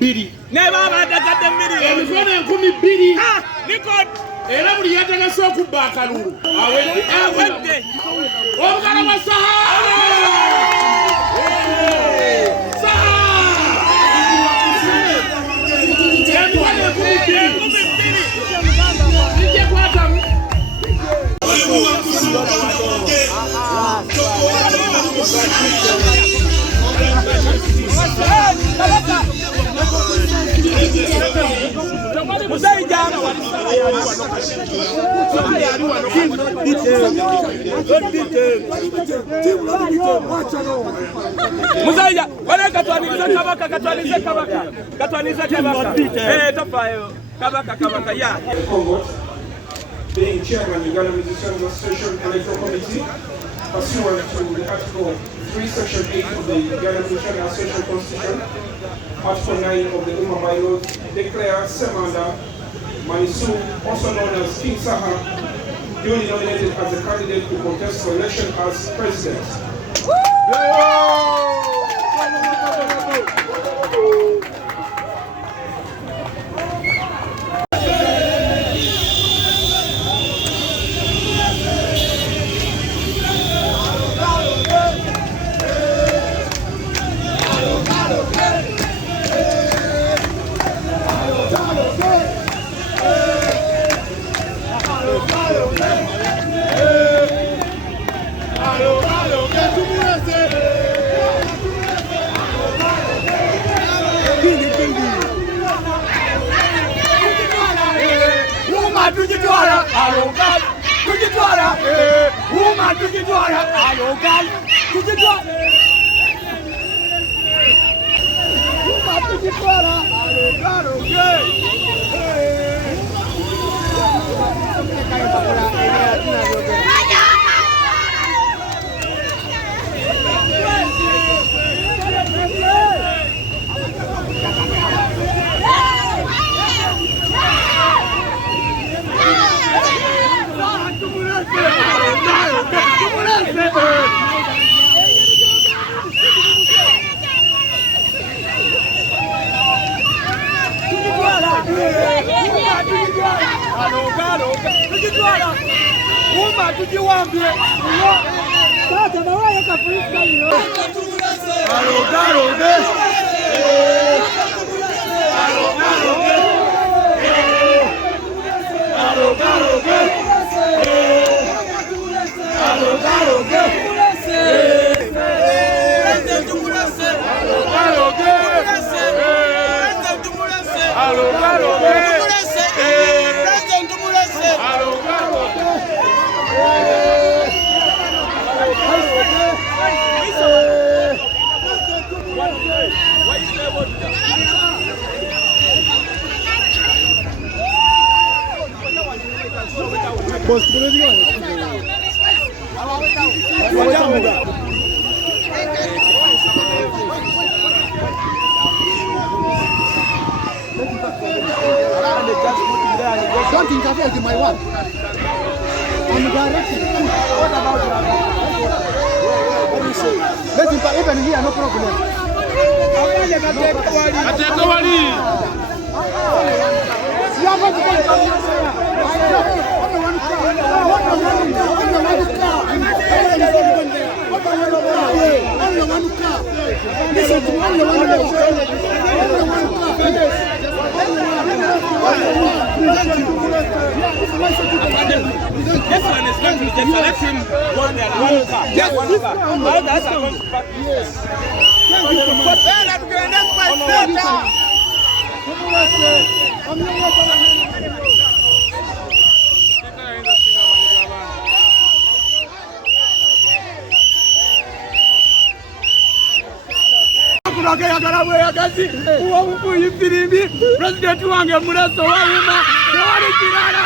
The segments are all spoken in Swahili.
Biri. Ne baba dagadde mbiri. Emikono 2,000. Niko. Era buli yategese okubba akalulu. Awedde. Omukala wa Saha. Muzaija, wale katwanize kabaka, katwanize kabaka. Katwanize kabaka. Tofayo. Kabaka, ya. Being chairman of the Uganda Musicians Association Electoral Committee, pursuant to the Article 3, Section 8 of the Uganda Musicians Association Constitution, Article 9 of the UMA bylaws, declare Semanda Manisu, also known as King Saha, duly nominated as a candidate to contest for election as president. Don't interfere with my work. I'm directing. What about what do you say? Let him even here, no problem. You are going to This one is going to just let him go there. One car. Just one car. Others are going to back. Yes. President wange muraso wauma wali kirala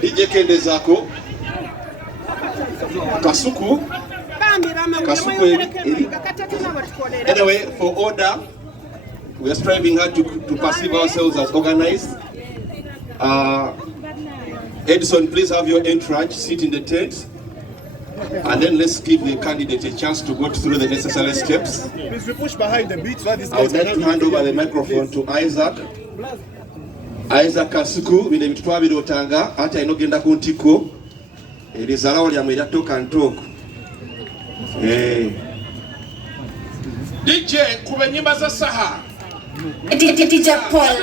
DJ Kende zako Kasuku Anyway, for order, we are striving hard to perceive ourselves as organized. Edison, please have your entourage sit in the tent, and then let's give the candidate a chance to go through the necessary steps. Please we push behind the beat. I would like to hand over the microphone to Isaac Kasuku with the mitwabiri otanga ata inogenda ku ntiko erizalawo lya mwera toka ntoko. DJ kube nyimba za saha. DJ Paul.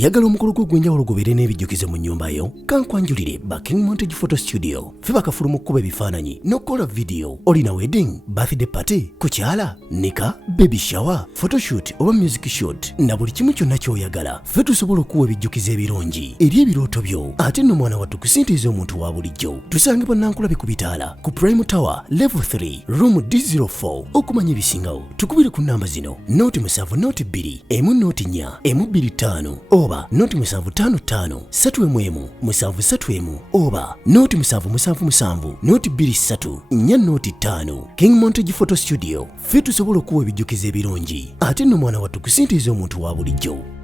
oyagala omukolo gw'ogwenjawulo gubeere n'ebijjukizo mu nnyumba yo kankwanjulire ba King Montage Photo Studio ffe bakafulu mu kkuba ebifaananyi n'okukola vidiyo. Olina wedding, birthday party, kukyala, nika, baby shower, photoshoot oba music shoot na buli kimu kyonna ky'oyagala ffe tusobola okuwa ebijjukizo ebirungi eri ebirooto byo. Ate nno mwana wattu kusintiiza omuntu wa bulijjo. Tusange Bannankulabe ku Bitaala ku Prime Tower Level 3 Room D04. Okumanya ebisingawo tukubire ku nnamba zino: 0702 104 125 oba 0755 311 731 oba 0777 23 405. King Montage Photo Studio ffe tusobola okuwa ebijjukizo ebirungi ate nno mwana wattu kusintiiza omuntu wa bulijjo.